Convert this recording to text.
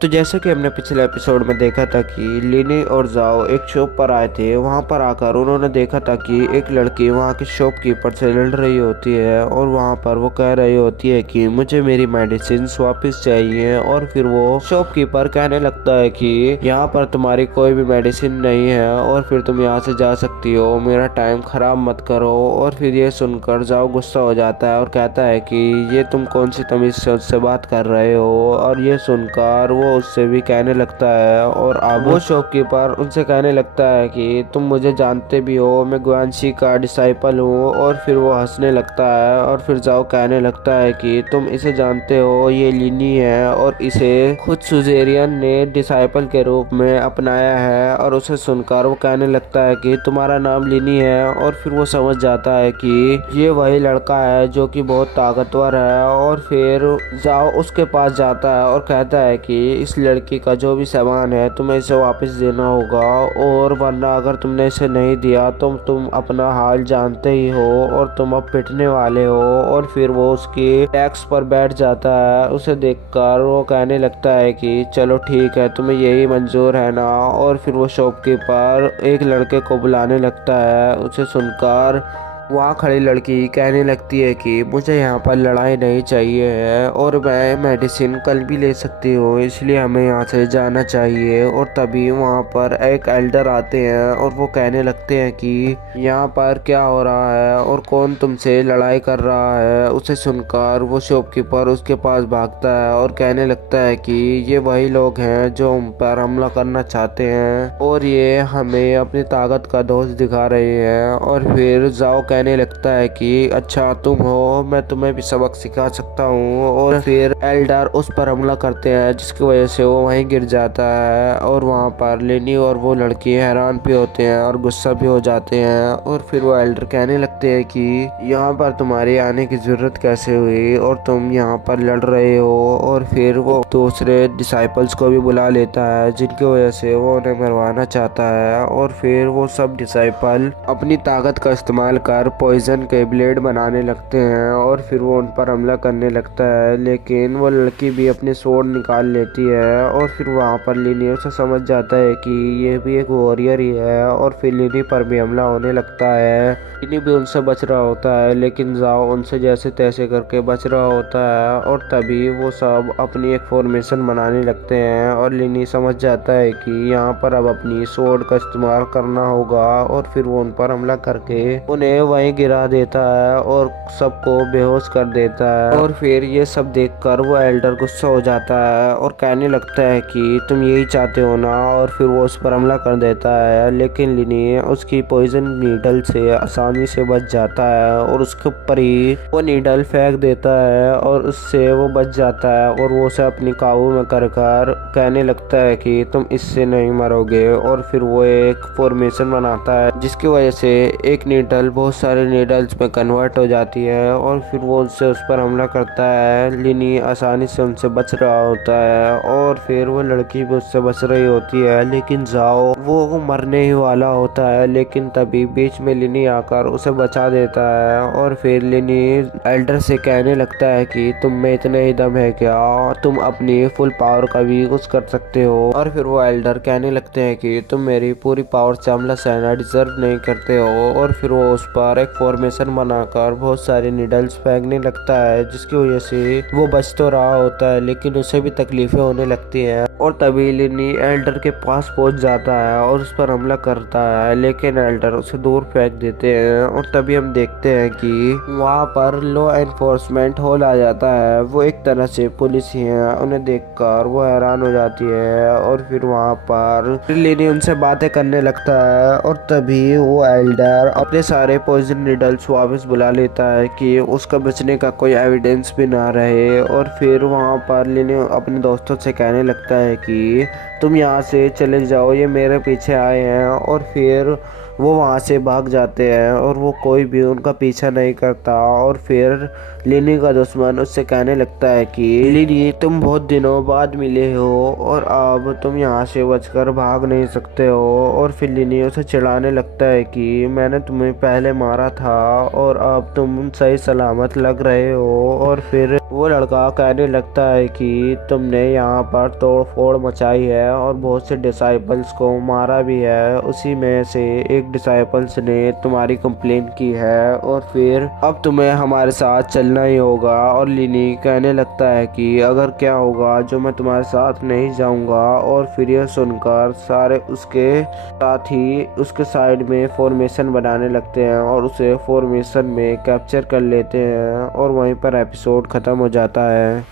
तो जैसा कि हमने पिछले एपिसोड में देखा था कि लिनी और जाओ एक शॉप पर आए थे। वहां पर आकर उन्होंने देखा था कि एक लड़की वहां के शॉपकीपर से लड़ रही होती है और वहां पर वो कह रही होती है कि मुझे मेरी मेडिसिन वापस चाहिए। और फिर वो शॉपकीपर कहने लगता है कि यहाँ पर तुम्हारी कोई भी मेडिसिन नहीं है और फिर तुम यहाँ से जा सकती हो, मेरा टाइम खराब मत करो। और फिर ये सुनकर जाओ गुस्सा हो जाता है और कहता है कि ये तुम कौन सी तमीज से उससे बात कर रहे हो। और ये सुनकर वो उससे भी कहने लगता है और अब वो शॉपकीपर उनसे कहने लगता है कि तुम मुझे जानते भी हो, मैं गुआनशी का डिसाइपल हूँ। और फिर वो हंसने लगता है और फिर जाओ कहने लगता है कि तुम इसे जानते हो, ये लिनी है और इसे खुद सुजेरियन ने डिसाइपल के रूप में अपनाया है। और उसे सुनकर वो कहने लगता है कि तुम्हारा नाम लिनी है। और फिर वो समझ जाता है कि ये वही लड़का है जो कि बहुत ताकतवर है। और फिर जाओ उसके पास जाता है और कहता है कि इस लड़की का जो भी सामान है तुम्हें इसे वापस देना होगा, और वरना अगर तुमने इसे नहीं दिया तो तुम अपना हाल जानते ही हो और तुम अब पिटने वाले हो। और फिर वो उसकी टैक्स पर बैठ जाता है। उसे देखकर वो कहने लगता है कि चलो ठीक है, तुम्हें यही मंजूर है ना। और फिर वो शॉपकीपर एक लड़के को बुलाने लगता है। उसे सुनकर वहाँ खड़ी लड़की कहने लगती है कि मुझे यहाँ पर लड़ाई नहीं चाहिए है और मैं मेडिसिन कल भी ले सकती हूँ, इसलिए हमें यहाँ से जाना चाहिए। और तभी वहाँ पर एक एल्डर आते हैं और वो कहने लगते हैं कि यहाँ पर क्या हो रहा है और कौन तुमसे लड़ाई कर रहा है। उसे सुनकर वो शॉपकीपर उसके पास भागता है और कहने लगता है कि ये वही लोग हैं जो हम पर हमला करना चाहते हैं और ये हमें अपनी ताकत का दोष दिखा रहे हैं। और फिर जाओ कहने लगता है कि अच्छा तुम हो, मैं तुम्हें भी सबक सिखा सकता हूँ। और फिर एल्डर उस पर हमला करते हैं जिसकी वजह से वो वहीं गिर जाता है। और वहाँ पर लेनी और वो लड़की हैरान भी होते हैं और गुस्सा भी हो जाते हैं। और फिर वो एल्डर कहने लगते हैं कि यहाँ पर तुम्हारे आने की जरूरत कैसे हुई और तुम यहाँ पर लड़ रहे हो। और फिर वो दूसरे डिसाइपल्स को भी बुला लेता है जिनकी वजह से वो उन्हें मरवाना चाहता है। और फिर वो सब डिसाइपल अपनी ताकत का इस्तेमाल कर पॉइजन के ब्लेड बनाने लगते हैं और फिर वो उन पर हमला करने लगता है। लेकिन वो लड़की भी अपने स्वॉर्ड निकाल लेती है। और फिर वहाँ पर लिनी उसे समझ जाता है कि ये भी एक वॉरियर ही है और फिर लिनी पर भी हमला होने लगता है। लिनी भी उनसे बच रहा होता है लेकिन जाओ उनसे जैसे तैसे करके बच रहा होता है। और तभी वो सब अपनी एक फॉर्मेशन बनाने लगते हैं और लिनी समझ जाता है कि यहाँ पर अब अपनी स्वॉर्ड का इस्तेमाल करना होगा। और फिर वो उन पर हमला करके उन्हें वहीं गिरा देता है और सबको बेहोश कर देता है। और फिर ये सब देखकर वो एल्डर गुस्सा हो जाता है और कहने लगता है कि तुम यही चाहते हो ना। और फिर वो उस पर हमला कर देता है लेकिन लिनी उसकी पॉइजन नीडल से आसानी से बच जाता है और उसके ऊपर ही वो नीडल फेंक देता है और उससे वो बच जाता है। और वो उसे अपनी काबू में कर कहने लगता है कि तुम इससे नहीं मरोगे। और फिर वो एक फॉर्मेशन बनाता है जिसकी वजह से एक नीडल बहुत सारे नीडल्स में कन्वर्ट हो जाती है। और फिर वो उससे उस पर हमला करता है। लिनी आसानी से उनसे बच रहा होता है और फिर वो लड़की भी उससे बच रही होती है लेकिन जाओ वो मरने ही वाला होता है। लेकिन तभी बीच में लिनी आकर उसे बचा देता है। और फिर लिनी एल्डर से कहने लगता है कि तुम में इतने ही दम है क्या, तुम अपनी फुल पावर का भी यूज कर सकते हो। और फिर वो एल्डर कहने लगते हैं कि तुम मेरी पूरी पावर से हमला सहना डिजर्व नहीं करते हो। और फिर वो उस पर एक फॉर्मेशन बनाकर बहुत सारे निडल्स फेंकने लगता है जिसकी वजह से वो बच तो रहा होता है लेकिन उसे भी तकलीफें होने लगती हैं। और तभी लिनी एल्डर के पास पहुंच जाता है और उस पर हमला करता है लेकिन एल्डर उसे दूर फेंक देते हैं। और तभी हम देखते हैं कि वहाँ पर लॉ एनफोर्समेंट हॉल आ जाता है। वो एक तरह से पुलिस ही है। उन्हें देखकर वो हैरान हो जाती है और फिर वहाँ पर लिनी उनसे बातें करने लगता है। और तभी वो एल्डर अपने सारे पॉइजन निडल्स वापस बुला लेता है कि उसका बचने का कोई एविडेंस भी ना रहे। और फिर वहाँ पर लिनी अपने दोस्तों से कहने लगता है कि तुम यहाँ से चले जाओ, ये मेरे पीछे आए हैं। और फिर वो वहाँ से भाग जाते हैं और वो कोई भी उनका पीछा नहीं करता। और फिर लिनी का दुश्मन उससे कहने लगता है कि लिनी, तुम बहुत दिनों बाद मिले हो और अब तुम यहाँ से बचकर भाग नहीं सकते हो। और फिर लिनी उसे चिढ़ाने लगता है कि मैंने तुम्हें पहले मारा था और अब तुम सही सलामत लग रहे हो। और फिर वो लड़का कहने लगता है कि तुमने यहाँ पर तोड़ फोड़ मचाई है और बहुत से डिसाइपल्स को मारा भी है, उसी में से एक डिसाइपल्स ने तुम्हारी कंप्लेन की है और फिर अब तुम्हें हमारे साथ चलना ही होगा। और लिनी कहने लगता है कि अगर क्या होगा जो मैं तुम्हारे साथ नहीं जाऊंगा। और फिर यह सुनकर सारे उसके साथी उसके साइड में फॉर्मेशन बनाने लगते हैं और उसे फॉर्मेशन में कैप्चर कर लेते हैं और वहीं पर एपिसोड खत्म हो जाता है।